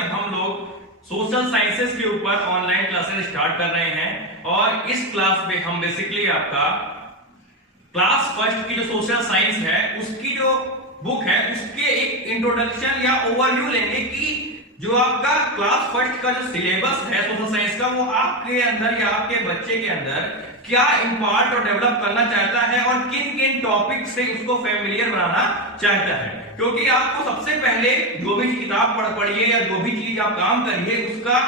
अब हम लोग सोशल साइंसेस के ऊपर ऑनलाइन क्लासेस स्टार्ट कर रहे हैं और इस क्लास में हम बेसिकली आपका क्लास फर्स्ट की जो सोशल साइंस है उसकी जो बुक है उसके एक इंट्रोडक्शन या ओवरव्यू लेंगे कि जो आपका क्लास फर्स्ट का जो सिलेबस है सोशल साइंस का वो आपके अंदर या आपके बच्चे के अंदर क्या इम्पार्ट और डेवलप करना चाहता है और किन किन टॉपिक से उसको फेमिलियर बनाना चाहता है। क्योंकि आपको सबसे पहले जो भी किताब पढ़िए या जो भी चीज आप काम करिए उसका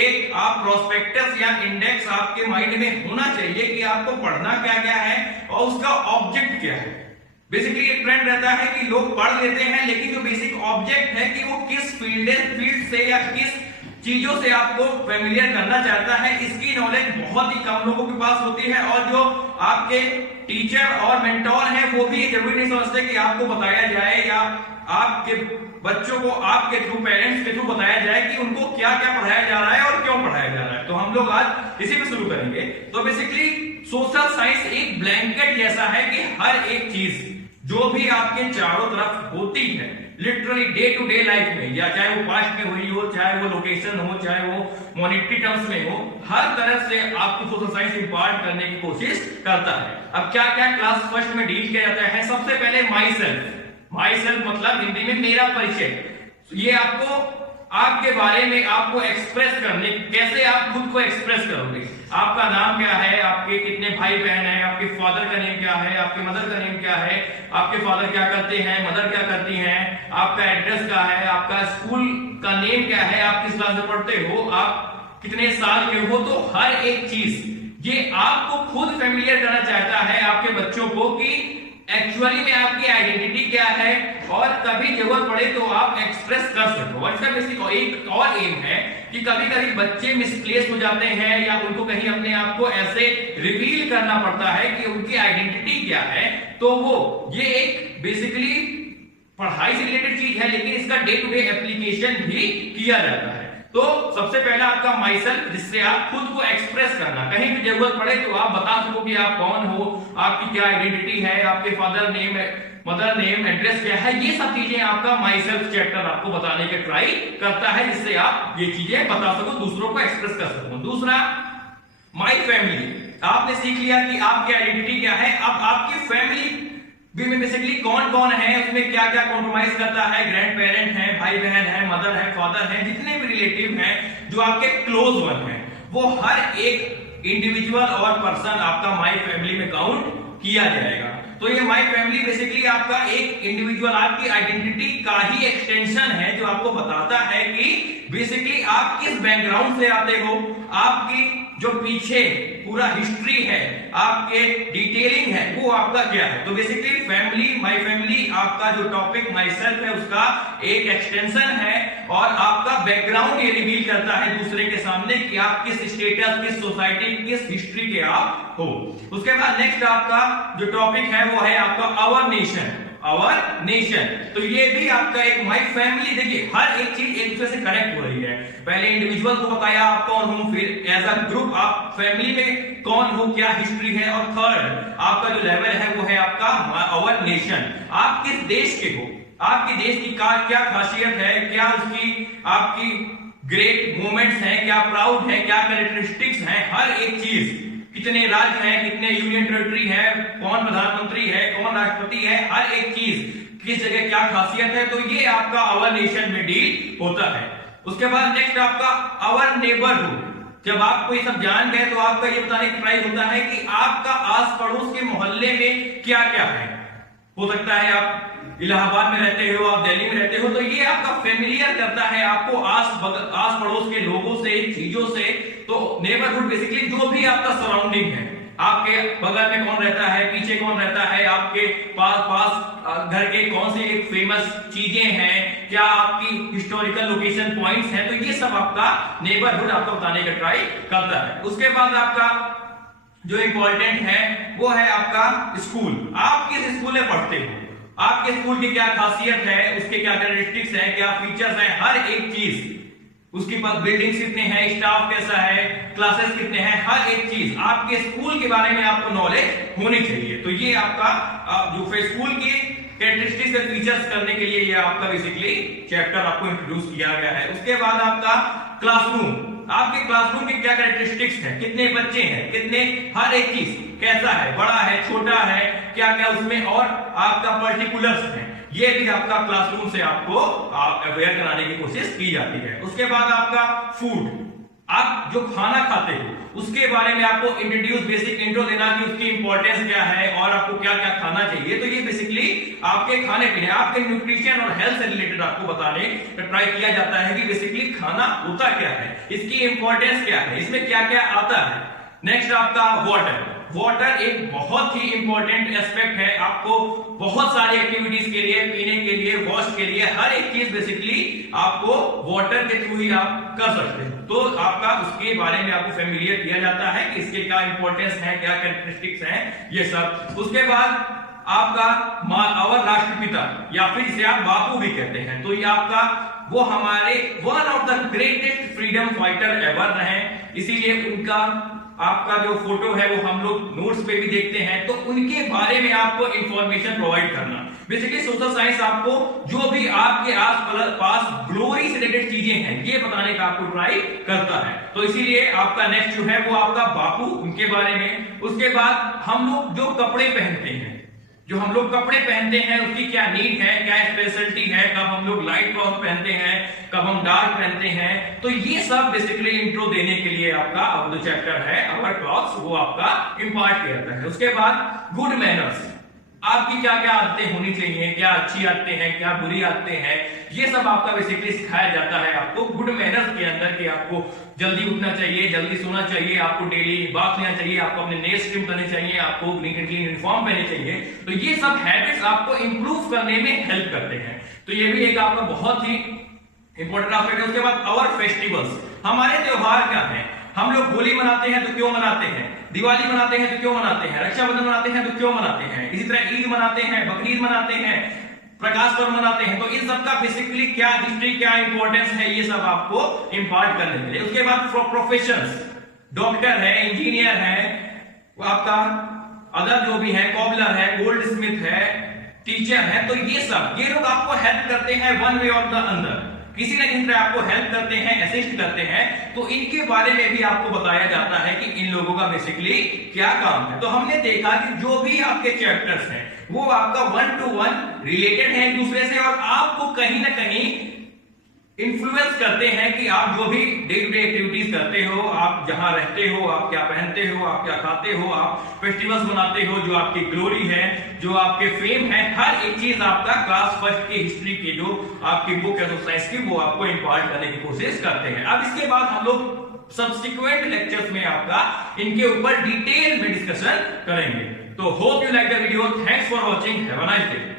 एक आप प्रोस्पेक्टस या इंडेक्स आपके माइंड में होना चाहिए कि आपको पढ़ना क्या क्या है और उसका ऑब्जेक्ट क्या है। बेसिकली एक ट्रेंड रहता है कि लोग पढ़ लेते हैं लेकिन जो बेसिक ऑब्जेक्ट है कि वो किस फील्ड से या किस चीजों से आपको फेमिलियर करना चाहता है इसकी नॉलेज बहुत ही कम लोगों के पास होती है और जो आपके टीचर और मेंटोर हैं वो भी जरूरी नहीं समझते कि आपको बताया जाए या आपके बच्चों को आपके थ्रू पेरेंट्स के थ्रू बताया जाए कि उनको क्या क्या पढ़ाया जा रहा है और क्यों पढ़ाया जा रहा है। तो हम लोग आज इसी पे शुरू करेंगे। तो बेसिकली सोशल साइंस एक ब्लैंकेट जैसा है कि हर एक चीज जो भी आपके चारों तरफ होती है literally day to day life में या चाहे वो पास्ट में हुई हो चाहे वो लोकेशन हो चाहे वो मॉनेटरी टर्म्स में हो हर तरह से आपको सोशल साइंस इंपार्ट करने की कोशिश करता है। अब क्या क्या क्लास फर्स्ट में डील किया जाता है। सबसे पहले माई सेल्फ मतलब हिंदी में मेरा परिचय। ये आपको आपके बारे में आपको एक्सप्रेस करने कैसे आप खुद को एक्सप्रेस करोगे। आपका नाम क्या है, आपके कितने भाई बहन हैं, आपके फादर का नेम क्या है, आपके मदर का नेम क्या है, आपके फादर क्या करते हैं, मदर क्या करती हैं, आपका एड्रेस क्या है, आपका स्कूल का नेम क्या है, आप किस क्लास में पढ़ते हो, आप कितने साल के हो। तो हर एक चीज ये आपको खुद फेमिलियर करना चाहता है आपके बच्चों को कि एक्चुअली में आपकी आइडेंटिटी क्या है और कभी जरूरत पड़े तो आप एक्सप्रेस कर सको। और इसका बेसिक एक और एम है कि कभी कभी बच्चे मिसप्लेस हो जाते हैं या उनको कहीं अपने आप को ऐसे रिवील करना पड़ता है कि उनकी आइडेंटिटी क्या है। तो वो ये एक बेसिकली पढ़ाई से रिलेटेड चीज है लेकिन इसका डे टू डे एप्लीकेशन भी किया जाता है। तो सबसे पहला आपका माई सेल्फ जिससे आप खुद को एक्सप्रेस करना, कहीं भी जरूरत पड़े तो आप बता सको कि आप कौन हो, आपकी क्या आइडेंटिटी है, आपके father name mother name address क्या है। ये सब चीजें आपका माई सेल्फ चैप्टर आपको बताने के ट्राई करता है जिससे आप ये चीजें बता सको, दूसरों को एक्सप्रेस कर सको। दूसरा माई फैमिली, आपने सीख लिया कि आपकी आइडेंटिटी क्या है। अब आपकी फैमिली में बेसिकली कौन कौन है, उसमें क्या क्या कॉम्प्रोमाइज करता है, ग्रैंड पेरेंट है, भाई बहन है, मदर है, फादर है, जितने भी रिलेटिव हैं जो आपके क्लोज वन हैं वो हर एक इंडिविजुअल और पर्सन आपका माई फैमिली में काउंट किया जाएगा। तो ये माई फैमिली बेसिकली आपका एक इंडिविजुअल आपकी आइडेंटिटी का ही एक्सटेंशन है जो आपको बताता है कि बेसिकली आप किस बैकग्राउंड से आते हो, आपकी जो पीछे पूरा हिस्ट्री है, आपके डिटेलिंग है वो आपका क्या है। तो बेसिकली फैमिली माई फैमिली आपका जो टॉपिक माई सेल्फ है उसका एक एक्सटेंशन है और आपका बैकग्राउंड ये रिवील करता है दूसरे के सामने कि आप किस स्टेटस, किस सोसाइटी, किस हिस्ट्री के आप हो। उसके बाद नेक्स्ट आपका जो टॉपिक है वो है आपका आवर नेशन। तो ये भी आपका एक माई फैमिली। देखिए हर एक चीज एक दूसरे से कनेक्ट हो रही है। पहले इंडिविजुअल को बताया आप कौन हो, फिर एज अ ग्रुप आप फैमिली में कौन हो, क्या हिस्ट्री है, और थर्ड आपका जो लेवल है वो है आपका आवर नेशन। आप किस देश के हो, आपके देश की क्या खासियत है, क्या उसकी आपकी ग्रेट मोमेंट्स हैं, क्या प्राउड है, क्या कैरेक्टरिस्टिक्स हैं, हर एक चीज, कितने राज्य हैं, कितने यूनियन टेरिटरी है, कौन प्रधानमंत्री है, कौन राष्ट्रपति है, हर एक चीज किस जगह क्या खासियत है। तो ये आपका आवर नेशन में डील होता है। उसके बाद नेक्स्ट आपका आवर नेबरहुड। जब आपको ये सब जान गए तो आपका ये बताने की ट्राई होता है कि आपका आस पड़ोस के मोहल्ले में क्या क्या है। हो सकता है आप इलाहाबाद में रहते हो, आप दिल्ली में रहते हो, तो ये आपका फेमिलियर करता है आपको आस पड़ोस के लोगों से, चीजों से। तो नेबरहुड बेसिकली जो भी आपका सराउंडिंग है, आपके बगल में कौन रहता है, पीछे कौन रहता है, आपके पास घर के कौन सी एक फेमस चीजें हैं, क्या आपकी हिस्टोरिकल लोकेशन पॉइंट्स हैं, तो ये सब आपका नेबरहुड आपको बताने का ट्राई करता है। उसके बाद आपका जो इंपॉर्टेंट है वो है आपका स्कूल। आप किस स्कूल में पढ़ते हो, आपके स्कूल की क्या खासियत है, उसके क्या कैरेक्टरिस्टिक्स हैं, क्या फीचर्स हैं, हर एक चीज, उसके पास बिल्डिंग्स कितने हैं, स्टाफ कैसा है, क्लासेस कितने हैं, हर एक चीज आपके स्कूल के बारे में आपको नॉलेज होनी चाहिए। तो ये आपका जो स्कूल की कैरेक्टरिस्टिक्स एंड फीचर्स करने के लिए ये आपका बेसिकली चैप्टर आपको इंट्रोड्यूस किया गया है। उसके बाद आपका क्लासरूम, आपके क्लासरूम की क्या कैरेक्टरिस्टिक्स है, कितने बच्चे हैं, कितने, हर एक चीज कैसा है, बड़ा है, छोटा है, क्या क्या उसमें और आपका पर्टिकुलर्स है, ये भी आपका क्लासरूम से आपको अवेयर कराने की कोशिश की जाती है। उसके बाद आपका फूड, आप जो खाना खाते हो उसके बारे में आपको इंट्रोड्यूस बेसिक इंट्रो देना कि उसकी इंपॉर्टेंस क्या है और आपको क्या क्या खाना चाहिए। तो ये बेसिकली आपके खाने पीने, आपके न्यूट्रिशन और हेल्थ से रिलेटेड आपको बताने का ट्राई किया जाता है कि बेसिकली खाना होता क्या है, इसकी इंपॉर्टेंस क्या है, इसमें क्या क्या आता है। नेक्स्ट आपका वाटर, वाटर एक बहुत ही इंपॉर्टेंट एस्पेक्ट है, आपको बहुत सारी एक्टिविटीज के लिए, पीने के लिए, वॉश के लिए, हर एक चीज बेसिकली आपको वाटर के थ्रू ही आप कर सकते हैं। तो आपका उसके बारे में आपको फेमिलियर किया जाता है कि इसके क्या इंपॉर्टेंस है, क्या कैरेक्टरिस्टिक्स हैं, ये सब। उसके बाद आपका और राष्ट्रपिता या फिर इसे आप बापू भी कहते हैं, तो ये आपका वो हमारे one of the greatest freedom fighter ever रहे, इसीलिए उनका आपका जो फोटो है वो हम लोग नोट्स पे भी देखते हैं। तो उनके बारे में आपको इंफॉर्मेशन प्रोवाइड करना, बेसिकली सोशल साइंस आपको जो भी आपके आस पास ग्लोरी से रिलेटेड चीजें हैं ये बताने का आपको ट्राई करता है। तो इसीलिए आपका नेक्स्ट जो है वो आपका बापू, उनके बारे में। उसके बाद हम लोग जो कपड़े पहनते हैं, जो हम लोग कपड़े पहनते हैं उसकी क्या नीड है, क्या स्पेशलिटी है, कब हम लोग लाइट क्लॉथ पहनते हैं, कब हम डार्क पहनते हैं, तो ये सब बेसिकली इंट्रो देने के लिए आपका अब जो चैप्टर है अवर क्लॉथ्स वो आपका इंपार्ट किया जाता है। उसके बाद गुड मैनर्स, आपकी क्या क्या आदतें होनी चाहिए, क्या अच्छी आदतें हैं, क्या बुरी आदतें हैं, ये सब आपका बेसिकली सिखाया जाता है आपको गुड मैनर्स के अंदर कि आपको जल्दी उठना चाहिए, जल्दी सोना चाहिए, आपको डेली बाथ लेना चाहिए, आपको अपने नेल्स ट्रिम करने चाहिए, आपको नीट एंड क्लीन यूनिफॉर्म पहनने चाहिए। तो ये सब हैबिट्स आपको इंप्रूव करने में हेल्प करते हैं, तो ये भी एक आपका बहुत ही इंपॉर्टेंट एस्पेक्ट है। उसके बाद आवर फेस्टिवल्स, हमारे त्योहार क्या हैं, हम लोग होली मनाते हैं तो क्यों मनाते हैं, दिवाली मनाते हैं तो क्यों मनाते हैं, रक्षाबंधन मनाते हैं तो क्यों मनाते हैं, इसी तरह ईद मनाते हैं, बकरीद मनाते हैं, प्रकाश पर्व मनाते हैं, तो इन सब का बेसिकली क्या हिस्ट्री, क्या इंपॉर्टेंस है, ये सब आपको इंपार्ट करने के लिए। उसके बाद प्रोफेशंस, डॉक्टर है, इंजीनियर है, आपका अदर जो भी है, कॉबलर है, गोल्ड स्मिथ है, टीचर है, तो ये सब ये लोग आपको हेल्प करते हैं वन वे और द अदर, किसी न किसी तरह आपको हेल्प करते हैं, असिस्ट करते हैं। तो इनके बारे में भी आपको बताया जाता है कि इन लोगों का बेसिकली क्या काम है। तो हमने देखा कि जो भी आपके चैप्टर्स हैं वो आपका 1 to 1 रिलेटेड है एक दूसरे से और आपको कहीं ना कहीं इन्फ्लुएंस करते हैं कि आप जो भी डे टू डे एक्टिविटीज करते हो, आप जहां रहते हो, आप क्या पहनते हो, आप क्या खाते हो, आप फेस्टिवल्स मनाते हो, जो आपकी ग्लोरी है, जो आपके फेम है, हर एक चीज आपका क्लास फर्स्ट की हिस्ट्री की जो आपकी बुक है सोशल साइंस की वो आपको इंपार्ट करने की कोशिश करते हैं। अब इसके बाद हम लोग सब्सिक्वेंट लेक्चर्स में आपका इनके ऊपर डिटेल में डिस्कशन करेंगे। तो hope you like the video, thanks for watching, have a nice day.